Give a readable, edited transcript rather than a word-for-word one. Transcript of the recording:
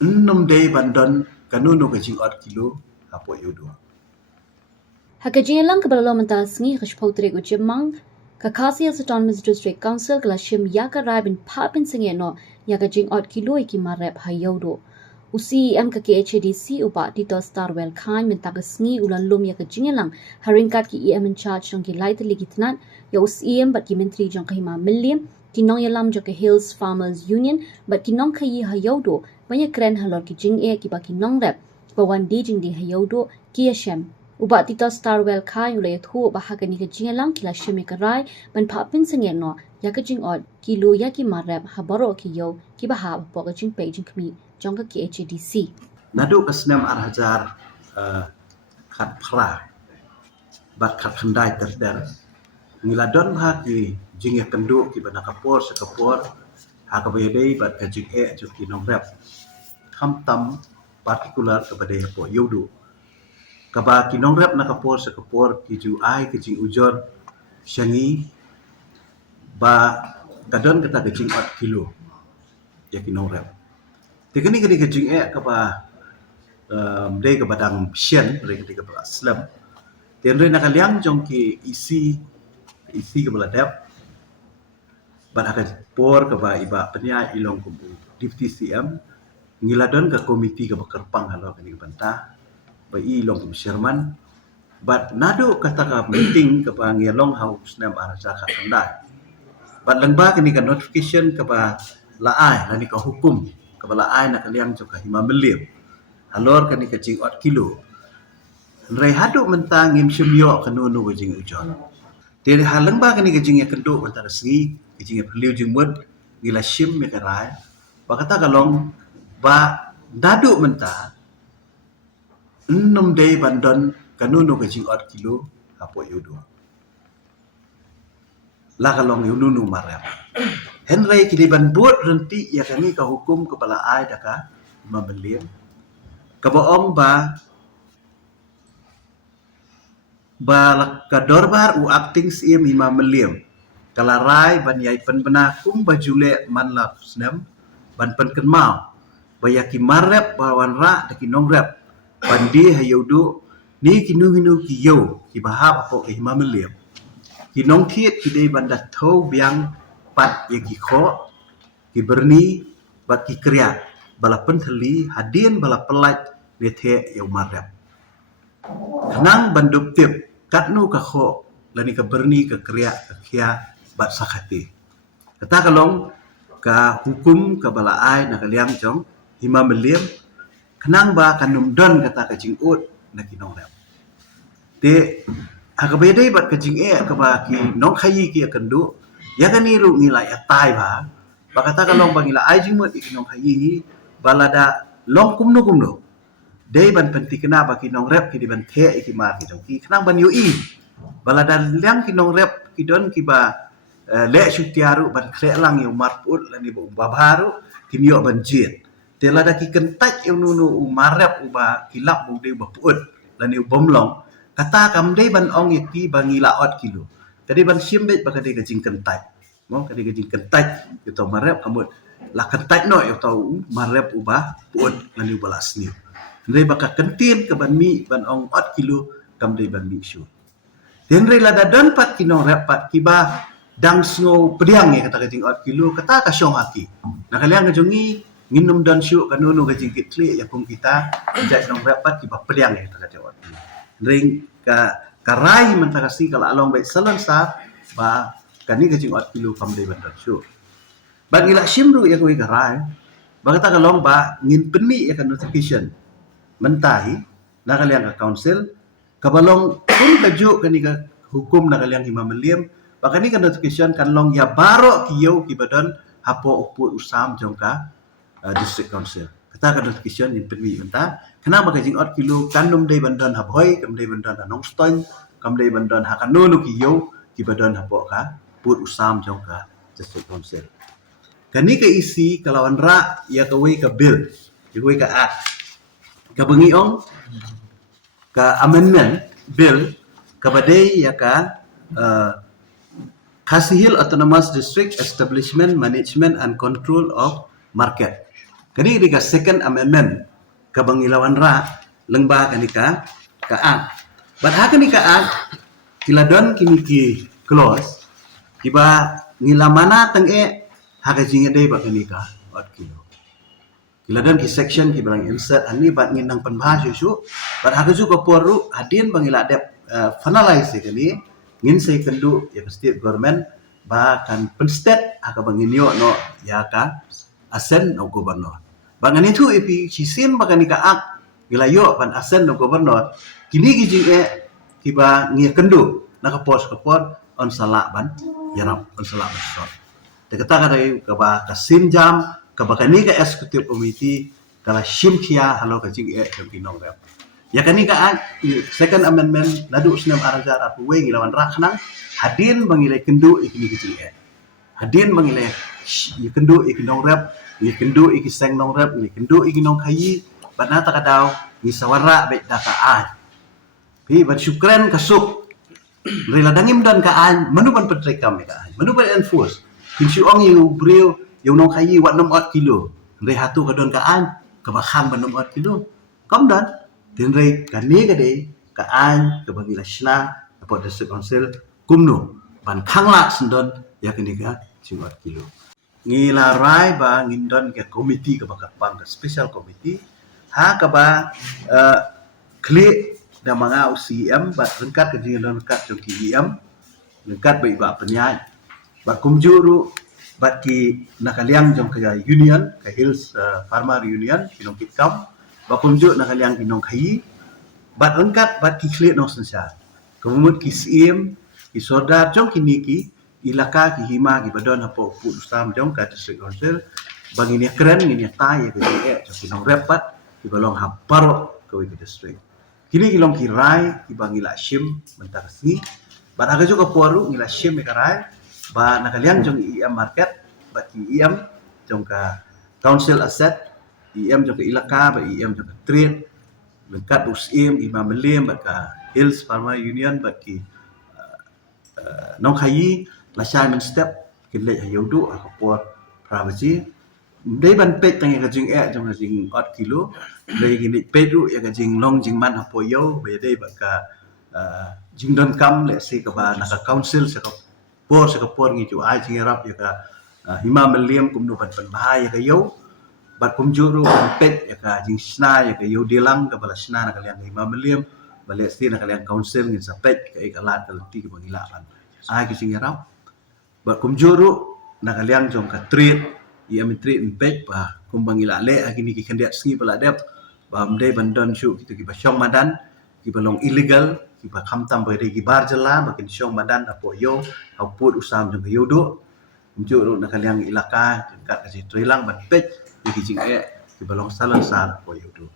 enam day bandon kanunu kajing ot kilo apo yudo. Hakajing lang kabalo mentas ngi kashpotri ujimang kakasi Autonomous District Council kalashim yaka raibin papin singeno yakajing ot kilo iki marep hayodo. Usi em ka KHDC upa Tito Starwell Khan mentakas ngi ulan lum yakajing lang haringkat ki EM in charge jong ki laita ligitnat ya usi em bat ki menteri jong kahima milim kinong yalam jong ke Hills Farmers Union bat kinong kayi hayodo banyak keren halor ki jing ki ba kinong rep bawan di jing di hayodo ki yashem. Ubat Tito Starwell Kai ulay thu bahagani ka jingalang kila shimi karai ban papin sengeno ya ka jing od kilo ya ki marab habaro ki yo ki bahab po ka jing page kami jongka ki HDC. Nadu kasnam arhajar kat pra bat kat khandai terder ngiladon ha ki jinge kendu ki bana kapor sekapor ha ka bedei bat ka jing jo ki nong rep kham tam particular kepada po yudu kaba kinong rep na kapor sa kapor kiju ay kajing ujon syangi ba kadon kata kajing 4 kilo ya kinong rep tikani kadi kajing kaba day kabadang sien ring kadi kaba slam tenre nakaliang jong ki isi kabala dep ba por kaba iba penya ilong kubu deputy CM ngiladon ka komiti kaba kerpang halo kani banta bai long Sherman but nado kata ka meeting ka pa ngialong house na para sa kakanda but lang ba kini ka notification ka pa laay lani ka hukum ka pa laay na kaliang jo ka himamelim halor kani ka jing 8 kilo ray hado mentang ngim syumyo kanunu ka jing ujon tiri halang ba kani ka jing ya kendo mentang sengi ka jing ya perliu jing mud ngila syim me ka ray ba kata kalong ba nado mentang 6 day bandon kanunu kajing 8 kilo apo yudo la kalong yununu marap Henry kiliban buat renti ya kami ka hukum kepala ai daka mabelim kaboong ba kadorbar u acting sim imam melim kalarai ban yai pen benakum bajule man la snem ban pen kenmau bayaki marap bawan ra daki nongrap pandi hayudu ni kinu kiyo ki bahap po ki mamelim ki nong thiet ki dei banda thau biang pat ye ki kho ki berni bat ki kriya bala penthali hadin bala pelat ne the yo marap nang bandup tip katnu ka kho lani ka berni ka kriya ka khia bat sakati kata kalong ka hukum ka bala ai na kaliang jong hima melim kenang ba kanum don kata kajing ut na kinong rep te hakabede bat kajing ka ba ki nong khayi ki akandu ya kani ru ngila ya tai ba kata kalong bangila ai jing mut ikinong khayi balada long kumno dei ban penti kena ba kinong rep ki di ban the ikimar ki jong ki kenang ban yui balada liang kinong rep ki don ki ba le syutiaru ban kre lang yo marput lani bo babaru kimyo ban jit tela da ki kentaj eu nunu umarap uba kilap bu de bapuut lani bomlong kata kam de ban ong yaki bangila 8 kilo tadi ban simbet ba kadi gajing kentaj mo kadi gajing kentaj yo to marap kamut la kentaj no yo to marap uba puut lani balas ni ndai baka kentin ke ban mi ban ong 8 kilo kam de ban mi syu tenre la da don pat kino rapat kiba dang snow pediang ya kata gajing 8 kilo kata ka syong aki nakaliang gajongi minum dan syuk kanunu ka jingkit kli ya kung kita jai nong rapat ki papeliang ya taka jawat ring ka karai mentakasi kala along baik salan sa ba kani ka jing 8 kilo kam de ban syuk ba ngila shimru ya kui karai ba kata kalong ba ngin peni ya kan notification mentahi na kaliang ka council kabalong pun kaju kani ka hukum na kaliang himamelim ba kani ka notification kanlong ya baro kiyo ki badan hapo uput usam jongka district council kata ka notification in permi benta kenapa kajing 8 kilo kanum dei bandan habhoi kam dei bandan nong stoin kam dei bandan hakanunu kiyo ki badan hapo ka put usam jong ka district council kani ka isi kalawan ra ya ka we ka bill ya we ka act ka bengiong ka amendment bill ka badai ya ka Khasi Hill Autonomous District Establishment Management and Control of Market Kani rika second amendment ka bangilawan ra lengba kani ka aan. But ha kani ka aan kiladon kini ki clause kiba ngilamana tang ha ka jinga dei ba kani ka ot kilo. Kiladon ki section ki barang insert ani bat nginang panbahas yusu bat ha ka ju ka poru hadin bangila dep finalize kani ngin say kendu ya state government ba kan penstet aka banginyo no ya ka asen no gobernur. Bangan itu ipi sisim bakan ika ak gilayo pan asen no gobernur kini giji kiba ngia kendu nakapos kapor on salak ban yarap on salak ban sot. Dekata kadai kaba kasim jam kaba kani ka executive committee kala shimkia halo ka jing kinong rep. Ya kani ka ak second amendment nadu senam arajar apu we gilawan raknang hadin bangilai kendu ikini giji hadin bangilai kendu ikinong rep ni kendu iki seng nong rep ni kendu iki nong kayi bana ta kadau ni sawara be dakaan pi bat syukran kasuk rela dangim dan kaan manuban petrekam kaan manuban enforce kinsu ong yu brio yu nong kayi wat nom 4 kilo re hatu kadon kaan kabahang ban nom 4 kilo kom dan tin re kani kade kaan kabangila shna apa district council kumno ban khangla sendon ya kini ka 4 kilo ngilarai ba ngindon ke komiti ke bakapang ke special committee ha ka ba klik da manga UCM ba rengkat ke jingan rengkat jong KIM rengkat ba iba penyai ba kumjuru ba ki nakaliang jong ke union ke Hills Farmer Union kinong kitkam ba kumjur nakaliang kinong kai ba rengkat ba ki klik no sensa kemudian ki CM ki sodar jong kiniki ilaka ki hima ki badon hapo pu ustam jong ka district council bang ini keren ini tai ke so kinong repat ki balong haparo ke wi district kini kilong ki rai ki bangila shim mentar sini ba aga juga poru ngila shim ka rai ba nakalian jong IM market ba ki IM jong ka council asset IM jong ka ilaka ba IM jong ka trade lengkap usim imam melim ba ka Hills Farmer Union ba ki nong khayi la sai men step kile yodu akapor prabaji dei ban pet tang ka jing jong ka jing 8 kilo dei gini pedu ya ka jing long jing man hapo yo be dei ba ka jing don kam le se ka ba na ka council se ka por ngi ju ai jing rap ya ka hima meliam kum no ban bahaya ka yo bat kum juru ban pet ya ka jing sna ya ka yo dilang ka bala sna na ka liang hima meliam bale se na ka liang council ngi sa pet ka ikalat ka lenti ka bangila ban ai ki jing rap ba kumjuru nakaliang jong ka treat ia mentri impek ba kumbang ila le agini ki kandiat sngi pala dep ba mde bandon shu kitu ki basyong madan ki balong illegal ki ba khamtam ba ki bar jala ba kin syong madan apo yo hauput usam jong yodo kumjuru nakaliang ilaka ka kasi trilang ban pet ki jing ki balong salan sal apo yodo